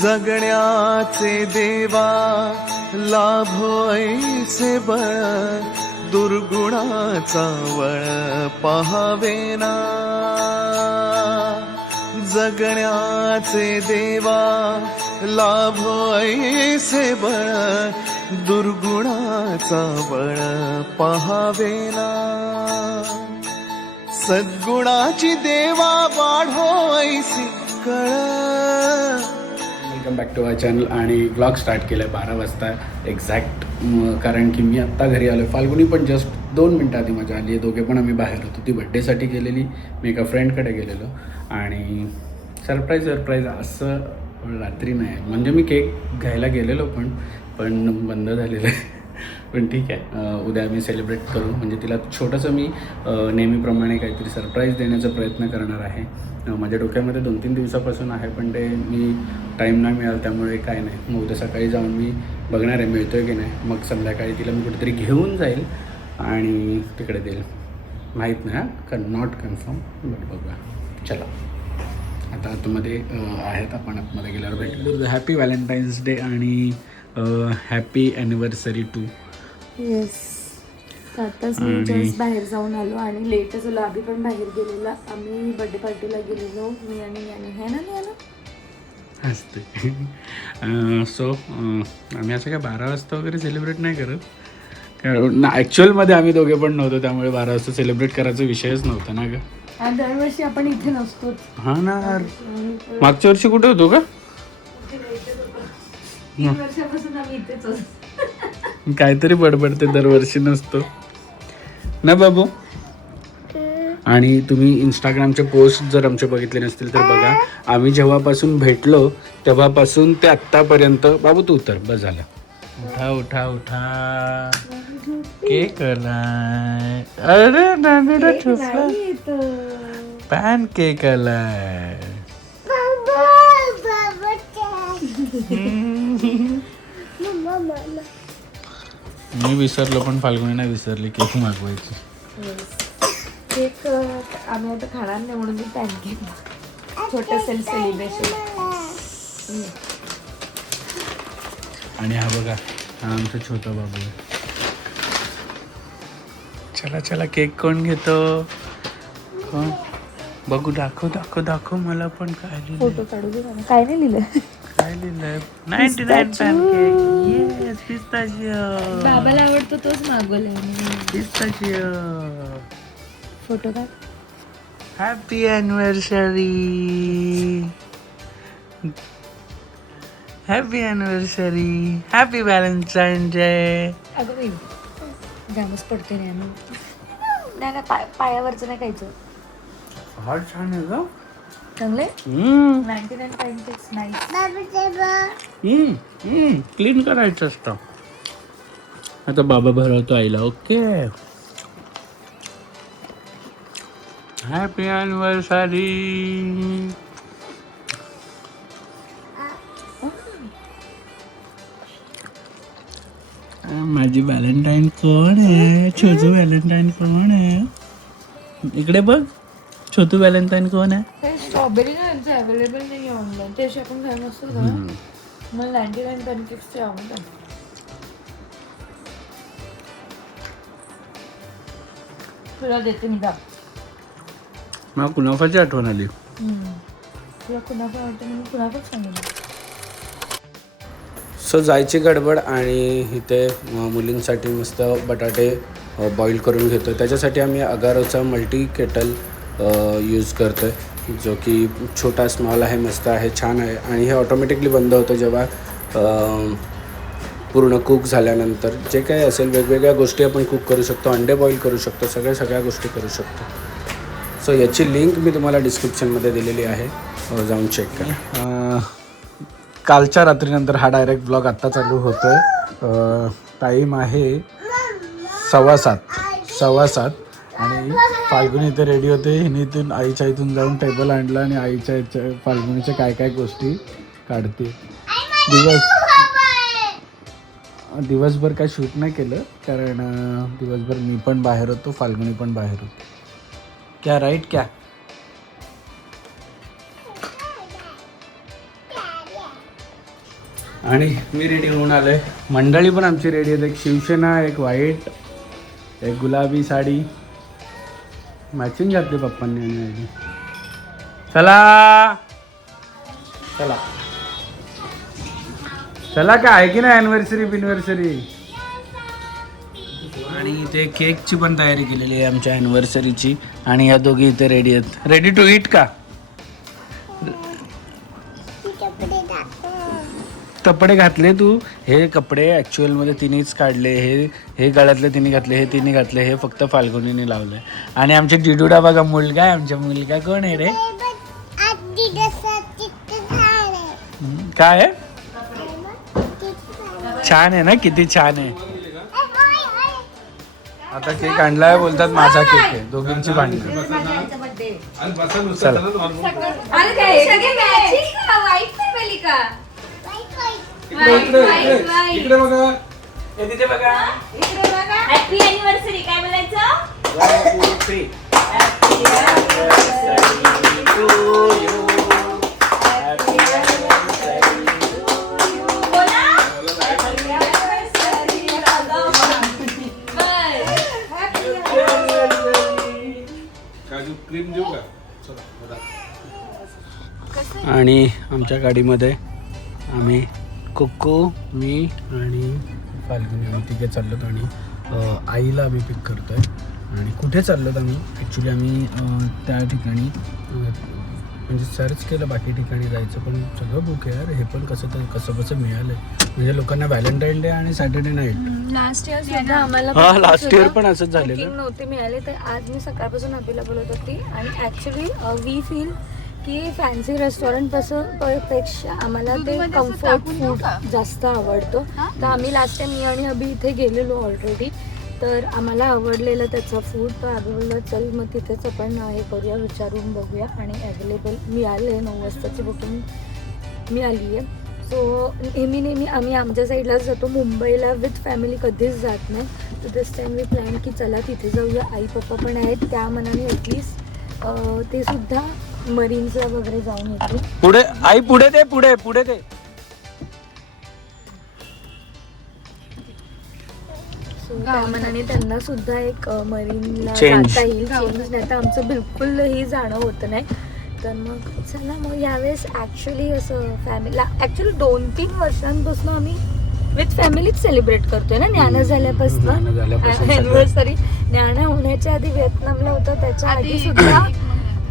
जगण्याचे देवा लाभो ऐसे बळ, दुर्गुणाचा वळ पहावेना. जगण्याचे देवा लाभो ऐसे बळ, दुर्गुणाचा बळ पहावेना. सद्गुणाची देवा वाढो ऐसी कळ. Welcome back to our channel. आणि ब्लॉग स्टार्ट केलं आहे 12 वाजता एक्झॅक्ट, कारण की मी आत्ता घरी आलो. फाल्गुनी पण जस्ट 2 मिनटं आधी माझ्या आली आहे. दोघे पण आम्ही बाहेर होतो. ती बड्डेसाठी गेलेली, मी एका फ्रेंडकडे गेलेलो. आणि सरप्राईज असं रात्री नाही, म्हणजे मी केक घ्यायला गेलेलो पण बंद झालेलं आहे. पण ठीक आहे, उद्या आम्ही सेलिब्रेट करू. म्हणजे तिला छोटंसं मी नेहमीप्रमाणे काहीतरी सरप्राईज देण्याचा प्रयत्न करणार आहे. माझ्या डोक्यामध्ये 2-3 दिवसापासून आहे, पण ते मी टाईम नाही मिळाला, त्यामुळे काय नाही. मग उद्या सकाळी जाऊन मी बघणार आहे मिळतो आहे की नाही. मग संध्याकाळी तिला मी कुठेतरी घेऊन जाईल आणि तिकडे देईल. माहीत नाही, नॉट कन्फर्म, बट बघूया. चला आता आतमध्ये आहेत, आपण आतमध्ये गेल्यावर भेटू. हॅपी व्हॅलेंटाईन्स डे आणि हॅपी ॲनिव्हर्सरी टू. येस, आताच मी जस्ट बाहेर जाऊन आलो आणि लेटच आलो. आधी पण बाहेर गेलेला, आम्ही बर्थडे पार्टीला गेलेलो, मी आणि है ना असते. सो आम्ही असं काय 12 वाजता वगैरे सेलिब्रेट नाही करत, कारण ॲक्च्युअलमध्ये आम्ही दोघे पण नव्हतो, त्यामुळे 12 वाजता सेलिब्रेट करायचा विषयच नव्हता ना ग. दरवर्षी आपण इथे नसतो. हा ना, मागच्या वर्षी कुठे होतो का? 3 वर्षापासून आम्ही इथेच होतो. काहीतरी बडबडते, दरवर्षी नसतो ना बाबू. आणि तुम्ही इंस्टाग्रामचे पोस्ट जर आमचे बघितले नसतील तर बघा. आम्ही जेव्हापासून भेटलो तेव्हापासून ते आत्तापर्यंत. बाबू तू उतर, बस झालं. उठा उठा उठा, केक आलाय. अरे नांदेडा ठोसला, पॅन केक आलाय. मी विसरलो, पण फाल्गुनी नाही विसरली केक मागवायची. केक आम्ही आता खाणार नाही म्हणून मी पॅनकेक, छोटं सेलिब्रेशन. आणि हा बघा, हा आमचा छोटा बाबू आहे. चला चला, केक कोण घेतो? कोण बघू, दाखव मला पण. काय लिहिलंय? फोटो काढू दे मला. काय नाही लिहिलं? काय लिहिलंय? 99 पॅनकेक. Yes, pistachio. बाबाला आवडतो तोच मागवलाय. पिस्ताचिओ. फोटो काढ. Happy anniversary, happy anniversary, happy Valentine day. अगं बाई, जामच पडते नाही आम्ही. नाही पायावरचं नाही खायचं. हा छान आहे ग, चांगले. 99 पॅनकेक्स नाईस. क्लीन करायचं असतं. आता बाबा भरवतो आईला. Okay, happy anniversary. माझी व्हॅलेंटाईन कोण आहे? छोटू व्हॅलेंटाईन कोण आहे? इकडे बघ, छोटू व्हॅलेंटाईन कोण आहे? स्ट्रॉबेरी ना अवेलेबल नाही आहे ऑनलाईन. त्याशी आपण खायला नसतो का? मला 99 पॅनकेक्सचे आवडतात. तुला देते मी. मला कुनाफाची आठवण आली. तुला कुणाफा आवडतं म्हणून कुणाफाच सांगितलं. सो जायची गडबड, आणि इथे मुलींसाठी मस्त बटाटे बॉईल करून घेतो. त्याच्यासाठी आम्ही अगारोचा मल्टी केटल यूज करतो आहे, जो की छोटा स्मॉल आहे, मस्त आहे, छान आहे. आणि हे ऑटोमॅटिकली बंद होतं जेव्हा पूर्ण कुक झाल्यानंतर. जे काही असेल, वेगवेगळ्या गोष्टी आपण कुक करू शकतो, अंडे बॉईल करू शकतो, सगळ्या गोष्टी करू शकतो. सो याची लिंक मी तुम्हाला डिस्क्रिप्शनमध्ये दिलेली आहे, जाऊन चेक करा. कालच्या रात्रीनंतर हा डायरेक्ट ब्लॉग आत्ता चालू होतो आहे. टाईम आहे 6:15. आणि फाल्गुनी इथे रेडी होते. हिने इथून आईच्या इथून जाऊन टेबल आणला आणि आईच्या इथे फाल्गुनीच्या काय गोष्टी काढते. दिवसभर काय शूट नाही केलं, कारण दिवसभर मी पण बाहेर होतो, फाल्गुनी पण बाहेर होती. क्या राईट क्या? आणि मी रेडी होऊन आलोय. मंडळी पण आमची रेडी आहेत. एक शिवसेना, एक व्हाईट, एक गुलाबी साडी मॅचिंग घातली पप्पांनी आणि आईने. चला चला चला, काय आहे की नाही ॲनिव्हर्सरी बिनिव्हर्सरी. आणि इथे केकची पण तयारी केलेली आहे आमच्या ॲनिव्हर्सरीची. आणि या दोघी इथे रेडी आहेत. रेडी टू ईट का? कपडे घातले तू? हे कपडे ॲक्च्युअलमध्ये तिनेच काढले. हे गळ्यातले तिने घातले, हे तिने घातले, हे फक्त फाल्गुनीने लावले. आणि आमचे डिडूडा बघा, मुलगा आहे आमचा. मुलगा कोण आहे रे? काय आहे? छान आहे ना, किती छान आहे. आता केक आणलाय, बोलतात माझा केक आहे. दोघींची भांडणं. चला इकडे बघा, तिथे बघा. हॅपी अॅनिव्हर्सरी काय बोलायचं? आणि आमच्या गाडीमध्ये आम्ही कोको, मी आणि फाल्गुनी आम्ही तिथे चाललो. आणि आईला आम्ही पिक करतोय. आणि कुठे चाललो आम्ही ॲक्च्युली आम्ही त्या ठिकाणी म्हणजे सर्च केलं बाकी ठिकाणी जायचं, पण सगळं बुक आहे यार. हे पण कसं मिळालं. म्हणजे लोकांना व्हॅलेंटाईन डे आणि सॅटर्डे नाईट. लास्ट इयर सुद्धा आम्हाला लास्ट इयर पण असंच झालेलं. नव्हते मिळाले, तर आज मी सकाळपासून आपल्याला बोलत होती. आणि ॲक्च्युली वी फील की फॅन्सी रेस्टॉरंट पेक्षा आम्हाला ते कम्फर्ट फूड जास्त आवडतं. तर आम्ही लास्ट टाइम मी आणि अभि इथे गेलेलो ऑलरेडी. तर आम्हाला आवडलेलं त्याचं फूड. तर अभि बोलला चल मग तिथेच आपण हे करूया, विचारून बघूया. आणि अवेलेबल मिळाले. 9 वाजताची बुकिंग मिळाली आहे. सो नेहमी आम्ही आमच्या साईडलाच जातो. मुंबईला विथ फॅमिली कधीच जात नाही. तर दिस टाईम मी प्लॅन की चला तिथे जाऊया. आई पप्पा पण आहेत, त्या मनाने ॲटलिस्ट ते सुद्धा मरीन्सला वगैरे जाऊन येते. पुढे आई, पुढे दे, पुढे दे. सो त्या मनाने त्यांना सुद्धा एक मरीनला Change. जाता येईल. चेंज नाही तर आमचं बिलकुलही जाणं होतं नाही. तर मग चला मग यावेळेस ॲक्च्युली असं फॅमिलीला ॲक्च्युली 2-3 वर्षांपासून आम्ही विथ फॅमिलीच सेलिब्रेट करतोय ना. ज्ञान झाल्यापासून ॲनिव्हर्सरी. ज्ञान होण्याच्या आधी व्हिएतनामला होतं, त्याच्या आधी सुद्धा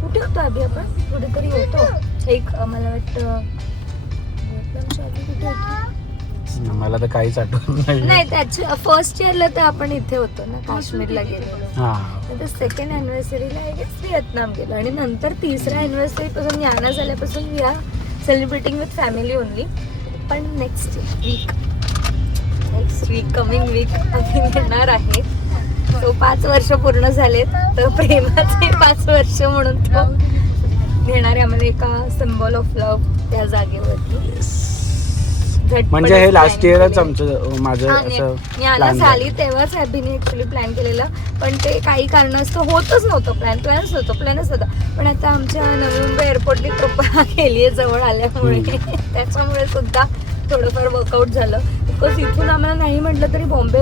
कुठे होतो आधी आपण? कुठेतरी होतो. एक मला वाटतं व्हिएतनामच्या आधी कुठे होतो मला तर काहीच आठवत नाही. त्याच्या फर्स्ट इयरला तर आपण इथे होतो ना, काश्मीरला गेलेलो. हां. नंतर सेकंड अॅनिव्हर्सरीला व्हिएतनाम गेलो. आणि नंतर तिसऱ्या अॅनिव्हर्सरी पासून ज्ञाना झाल्यापासून we are celebrating with family only. पण नेक्स्ट वीक कमिंग वीक आम्ही येणार आहे. तो 5 वर्ष पूर्ण झालेत. तर प्रेमाचे 5 वर्ष म्हणून तो घेणार आहे आम्हाला एका सिम्बॉल ऑफ लव्ह त्या जागेवरती. म्हणजे हे लास्ट इयरच आमचं माझं असं याला झाली तेव्हाच हॅबीने ऍक्च्युली प्लॅन केलेला. पण ते काही कारणास्तव होतच नव्हतं. प्लॅनच नव्हता. पण आता आमच्या नवी मुंबई एअरपोर्टने कृपा केली आहे जवळ आल्यामुळे. त्याच्यामुळे सुद्धा थोडंफार वर्कआउट झालं. बिकॉज इथून आम्हाला नाही म्हटलं तरी मुंबई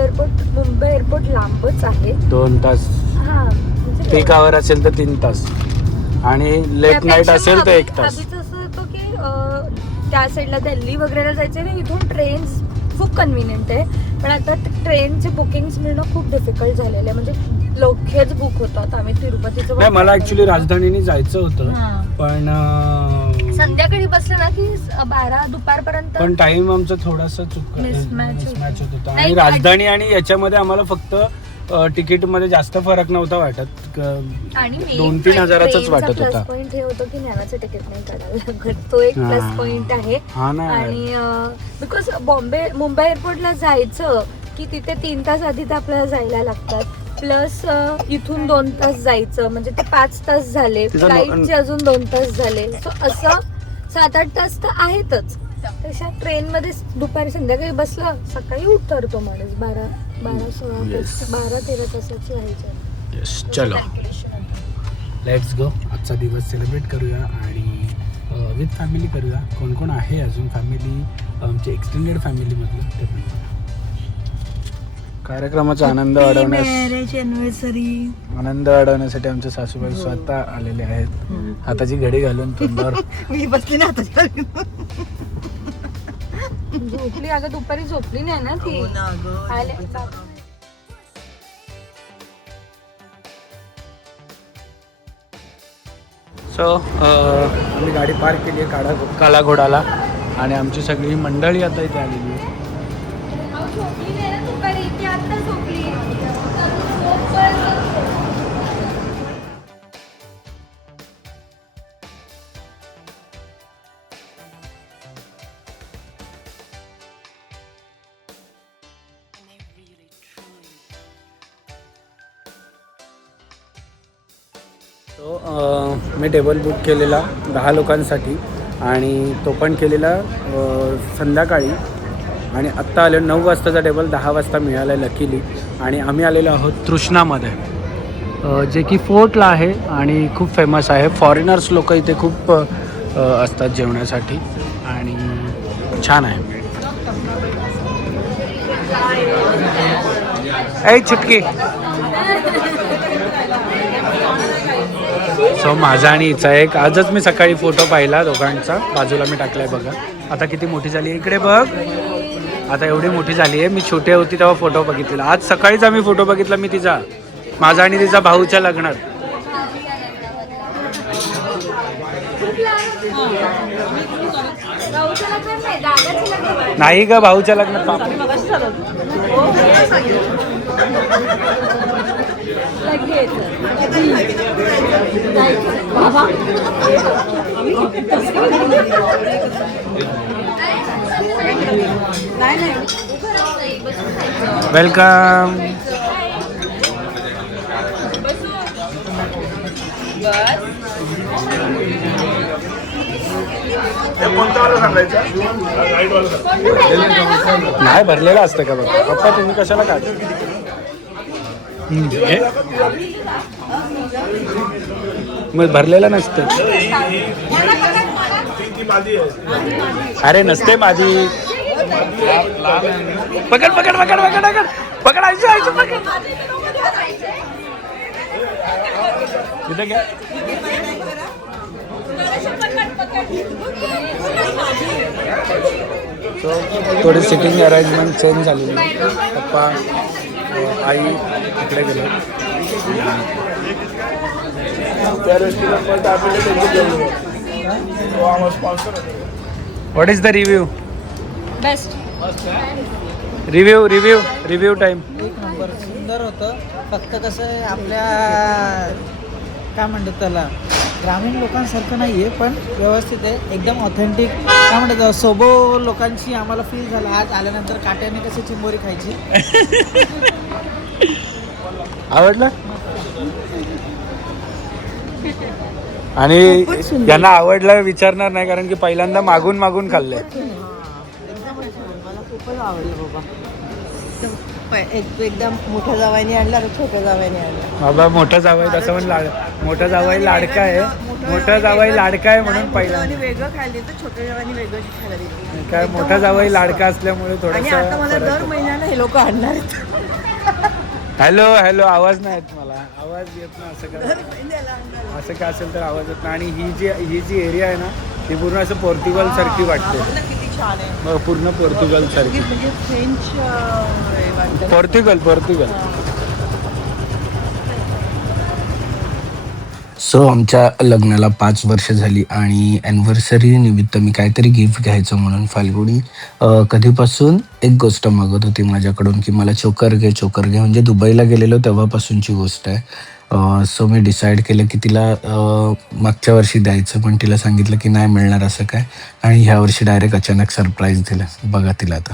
एअरपोर्ट लांबच आहे. 2 तास. हा पीक आवर असेल तर 3 तास आणि लेट नाईट असेल तर 1 तास. अभीच असं होतं की त्या साईडला दिल्ली वगैरेला जायचं आणि इथून ट्रेन्स खूप कन्व्हिनियंट आहे. पण आता ट्रेनचे बुकिंग्स मिळणं खूप डिफिकल्ट झालेलं आहे. म्हणजे लोकेच बुक होतात. आम्ही तिरुपतीचं नाही, मला ऍक्च्युली राजधानीने जायचं होतं. पण संध्याकाळी बसलं ना की 12 दुपारपर्यंत. पण टाइम आमचा थोडासा Mismatch होत होता. आणि राजधानी आणि याच्यामध्ये आम्हाला फक्त तिकीट मध्ये जास्त फरक नव्हता वाटत. आणि 2-3 हजाराचाच वाटत होता. प्लस पॉइंट हे होतं की ज्ञानाचं तिकीट नाही काढावं लागत. तो एक प्लस पॉइंट आहे. आणि बिकॉज मुंबई एअरपोर्टला जायचं की तिथे 3 तास आधी तर आपल्याला जायला लागतात. प्लस इथून 2 तास जायचं म्हणजे ते 5 तास झाले. फ्लाईटचे अजून 2 तास झाले. सो असं 7-8 तास तर आहेतच. तशा ट्रेनमध्ये दुपारी संध्याकाळी बसलं, सकाळी उतरतो माणूस. 12-13 तासाची व्हायची. चलो लेट्स गो. आजचा दिवस सेलिब्रेट करूया. आणि विथ फॅमिली करूया. कोण कोण आहे अजून फॅमिली, आमच्या एक्सटेंडेड फॅमिलीमधलं ते पण बघा. कार्यक्रमाचा आनंद वाढवण्यासाठी आमच्या सासूबाई स्वतः आलेले आहेत. हाताची घडी घालून तोंडावर मी बसली ना आता. झोपली अगं, दुपारी झोपली नाही ना ती. आले सो आम्ही गाडी पार्क केली आहे काला घोडाला आणि आमची सगळी मंडळी आता इथे आलेली आहे. झोपली नाही ना दुपारी, ती आता झोपली. मी टेबल बुक केलेला 10 लोकांसाठी आणि तो पण केलेला संध्याकाळी आणि आत्ता आलो 9 वाजताचा टेबल 10 वाजता मिळाला आहे लकीली. आणि आम्ही आलेलो आहोत तृष्णामध्ये, जे की फोर्टला आहे आणि खूप फेमस आहे. फॉरेनर्स लोक इथे खूप असतात जेवण्यासाठी आणि छान आहे. ऐ चुटकी. सो माझा आणि हिचा एक आजच मी सकाळी फोटो पाहिला दोघांचा, बाजूला मी टाकलाय बघा. आता किती मोठी झाली इकडे बघ. आता एवढी मोठी झाली आहे. मी छोटी होती तेव्हा फोटो बघितलेला. आज सकाळीच आम्ही फोटो बघितला मी तिचा, माझा आणि तिचा भाऊच्या लग्नात. नाही ग, भाऊच्या लग्नात. वेलकम. नाही भरलेलं असतं का बघा पप्पा, तुम्ही कशाला काय मग भरलेलं नसतं. अरे नसते माझी. पकड पकड पकड पकड पकड पकड आयचं पकड. इथे घ्या. थोडी सिटिंग अरेंजमेंट चेंज झालेली. पप्पा आई इकडे गेले. What is the review? Best. Review time. एक नंबर सुंदर होतं. फक्त कसं आहे, आपल्या काय म्हणतात त्याला, ग्रामीण लोकांसारखं नाही आहे, पण व्यवस्थित आहे, एकदम ऑथेंटिक. काय म्हणतात सोबो लोकांची आम्हाला फील झालं आज आल्यानंतर. काट्याने कशी चिंबोरी खायची. आवडलं? आणि यांना आवडलं विचारणार नाही, कारण की पहिल्यांदा मागून मागून खाल्लंय. मला खूपच आवडलं बाबा. एकदम मोठ्या जावाईने आणला, छोट्या जावाईने आणला. बाबा मोठा जावाई तसं पण मोठा जावाई लाडका आहे. मोठा जावाई लाडका आहे म्हणून पहिला वेगळं खायला तर छोट्या जावाईने वेगळं खायला देते. काय मोठा जावाई लाडका असल्यामुळे आणि आता मला दर थोडंसं. महिन्याला हे लोक आणणार आहेत. हॅलो हॅलो, आवाज नाही येत मला. आवाज येत ना असं काय, असं काय असेल तर आवाज येत नाही. आणि ही जी एरिया आहे ना, ती पूर्ण असं पोर्तुगाल सारखी वाटते. किती छान आहे. मग पूर्ण पोर्तुगाल सारखी. म्हणजे फ्रेंच पोर्तुगाल. सो आमच्या लग्नाला 5 वर्ष झाली आणि ॲनिव्हर्सरी निमित्त मी काहीतरी गिफ्ट घ्यायचं म्हणून फाल्गुनी कधीपासून एक गोष्ट मागत होती माझ्याकडून की मला चोकर घे. म्हणजे दुबईला गेलेलो तेव्हापासूनची गोष्ट आहे. सो मी डिसाईड केलं की तिला मागच्या वर्षी द्यायचं, पण तिला सांगितलं की नाही मिळणार असं काय. आणि ह्या वर्षी डायरेक्ट अचानक सरप्राईज दिलं. बघा तिला आता.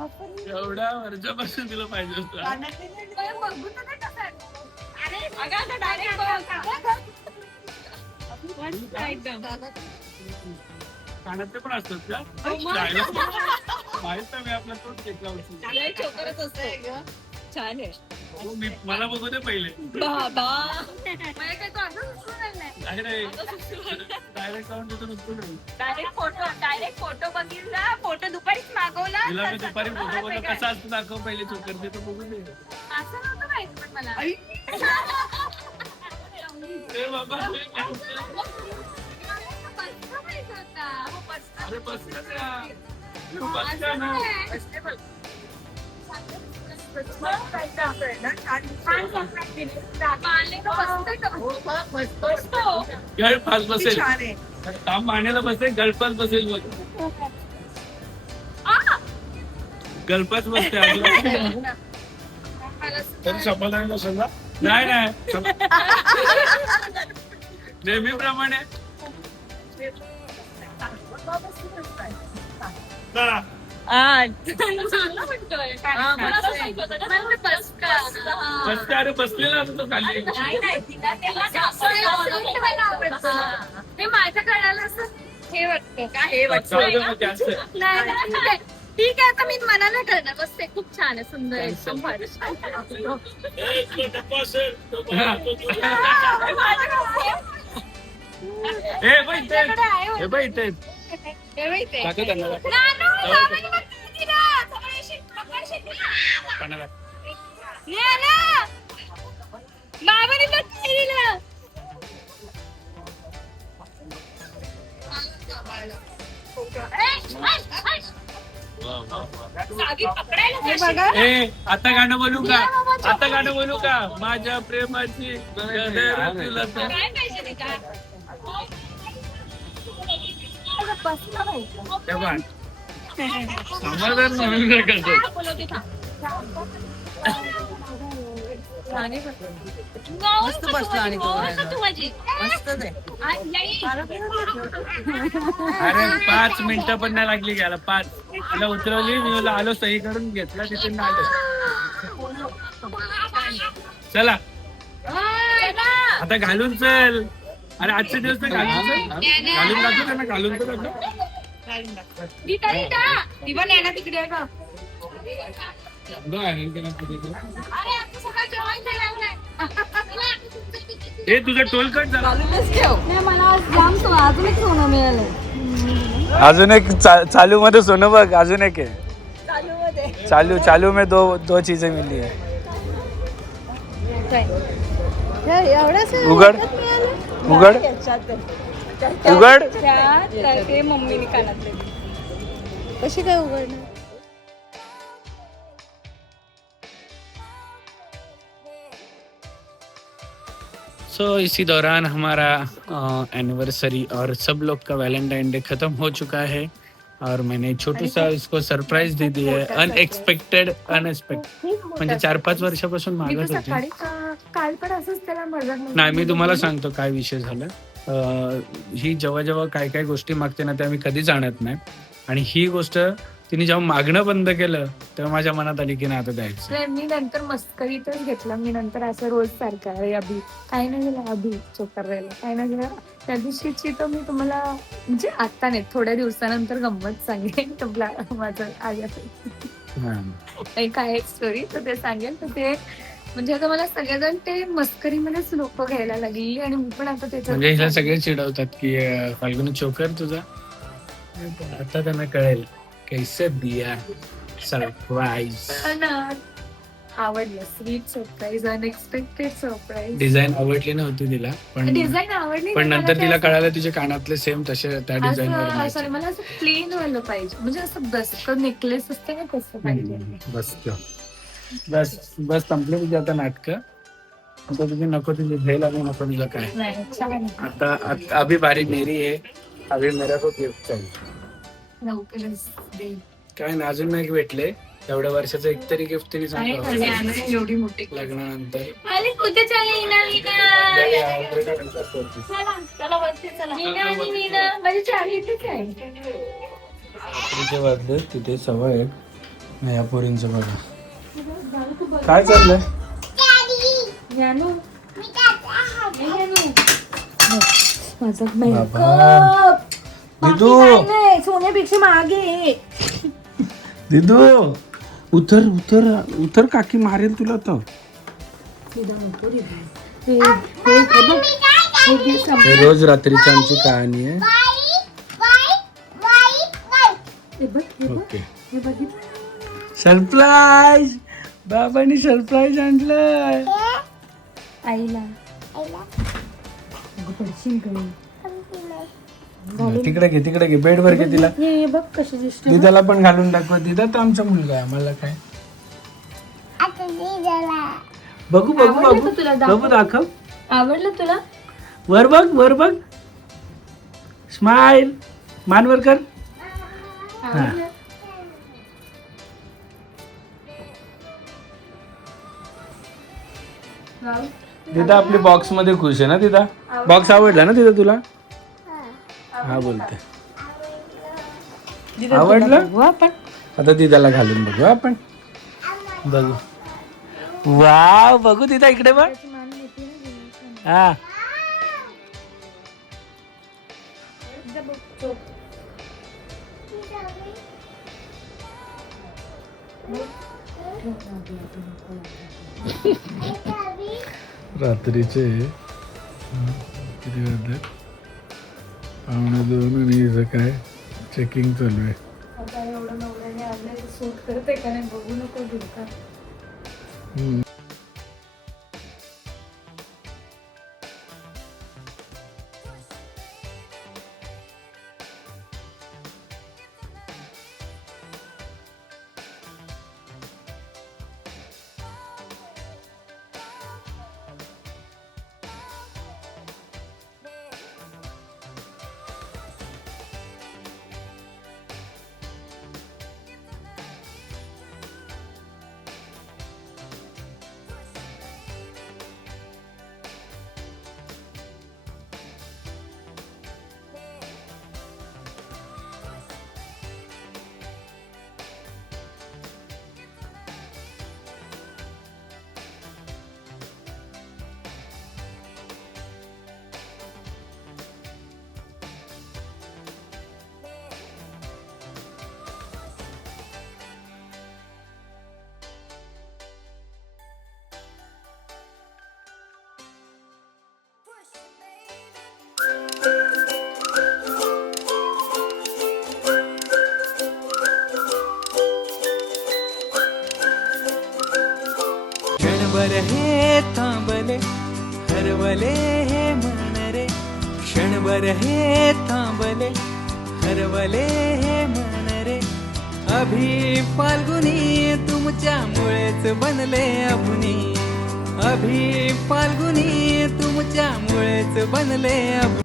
एवढ्या वर्षापासून तुला पाहिजे होतं. कानातले पण असतात का? माहित नाही, मी आपला तोच घेतला होता. छान आहे. मला बघू दे पहिले. डायरेक्ट जाऊन तिथून उचलून येऊ. डायरेक्ट फोटो बघितला, फोटो दुपारीच मागवला. तिला मी दुपारी फोटो बघतो कसा असतो दाखव पहिले चोकर ते तर बघू दे. असं नव्हतं माहिती पण मला. ए बाबा अरे बस ना. बस ना. गळफास बसेल. काम मानेला बसेल, गळफास बसेल बघ. गळफास बसते अजून. तरी समाधान नसेल ना? नाही नाही नेहमीप्रमाणे बसते. अरे बसलेला असतो खाली. हे माझ्या कळालं असं हे वाटतं का हे जास्त. ठीक आहे आता मी मनाला करणार बसते. खूप छान आहे, सुंदर आहे, एकदम भारी. हे बाई ते हे बाई ते टाकू त्यांना. कोणाला? ए आता गाणं बोलू का? आता गाणं बोलू का? माझ्या प्रेमाची तुला समाधान म्हणून करतो. मस्त बसला आणि तो मस्तच आहे. अरे 5 मिनिटं पण नाही लागली घ्यायला. 5 तिला उतरवली, मी मला आलो सही करून घेतला तिथे आलो. चला आता घालून चल. अरे आजचे दिवस तर घालून चल. घालून दाखव त्यांना, घालून तर दाखव. तिकडे आहे का? हे तुझं टोलकट झाला. मला जाम अजून एक सोनं मिळालं. अजून एक चालू मध्ये सोनं बघ. अजून एक आहे चालू में दो चीजें मिली है. उघड उघड उघड. ते मम्मीने कानातले कशी काय उघडणार? सो इसी दौरान हमारा एनिवर्सरी और सब लोग का वैलेंटाइन डे खत्म हो चुका है और मैंने छोटू सा इसको सरप्राईज दे दी है. अनएक्सपेक्टेड म्हणजे 4-5 वर्षापासून मागत होते. काल पण असंच त्याला मजा नाही, मी तुम्हाला सांगतो काय विषय झाला. ही जेव्हा काय काय गोष्टी मागते ना त्या मी कधीच आणत नाही. आणि ही गोष्ट तिने जेव्हा मागणं बंद केलं तेव्हा माझ्या मनात आली की नाही आता द्यायचं. मी नंतर मस्करीतच घेतला. मी नंतर असं रोज सारखा अरे अभि काय नाही गेला, अभि चोकर राहिला काय नाही गेला. त्या दिवशीची तर मी तुम्हाला म्हणजे आता नाही थोड्या दिवसानंतर गंमत सांगेन तुला. माझं आल्या काय एक स्टोरी तर ते सांगेल. तर ते म्हणजे आता मला सगळेजण ते मस्करीमध्येच लोक घ्यायला लागली आणि मी पण आता त्याच्यात म्हणजे हिला सगळे चिडवतात की फाल्गुनी चोकर तुझा. आता त्यांना कळेल कैसे दिया सरप्राईज. आवडलं. Sweet surprise, unexpected surprise. Design आवडली नव्हती तिला पण डिझाईन आवडली पण नंतर तिला कळालं तुझे कानातले सेम तसे त्या डिझाईन वर. मला असं प्लेन वालं पाहिजे म्हणजे असं बस नेकलेस असते ना तसं पाहिजे. बस बस बस संपले तुझी आता नाटकं. आता तुझी नको तुझी भेल आणि नको तुझं काय. नाही छान. आता अभी बारी मेरी है. अभी मेरा को गिफ्ट चाहिए. लवकरच दे. काय ना अजून नाही भेटले. एवढ्या वर्षाचं एकतरी गिफ्ट तिने सांगितलं एवढी मोठी लग्नानंतर. कुठे चालेल माझी चावी इथेच आहे. रात्रीचे वाजले तिथे 1:15. नाही या पोरींचं बघा काय चाललंय. माझा बाबा. दिदू सोन्यापेक्षा मागे. दिदू उतर उतर उतर, काकी मारेल तुला तर. हे रोज रात्रीची आमची कहाणी आहे. ओके सरप्राईज, बाबांनी सरप्राईज आणलंय आईला. तिकडे घे तिकडे घे, बेडवर घे तिला. हे बघ कशी दिसते. दिदाला पण घालून दाखवा. दिदा तर आमचा मुलगा आहे, आम्हाला काय. बघू बघू आवडलं बघू का तुला? दाखव. बघू दाखव. आवडलं तुला? वर बघ वर बघ, स्माइल, मानवर कर. आवडलं? वाव. दिदा आपली बॉक्स मध्ये खुश आहे ना. दिदा बॉक्स आवडला ना दिदा तुला. हा बोलते दिदा, आवडलं? तुला बघू आपण. आता दिदाला घालून बघू आपण. बघू. वाव, बघू दिदा इकडे बघ. हा रात्रीचे किती वाजले? 1:45 आणि हिचं काय चेकिंग चालू आहे. आता एवढं नवऱ्याने आणलंय, सूट करते का नाही बघू नको दिवसा. क्षणभर हे थांबले हरवले हे मन रे, क्षणभर हे थांबले हरवले हे मन रे. अभि फाल्गुनी तुमच्यामुळेच बनले अभुनी, अभि फाल्गुनी तुमच्यामुळेच बनले अभुनी.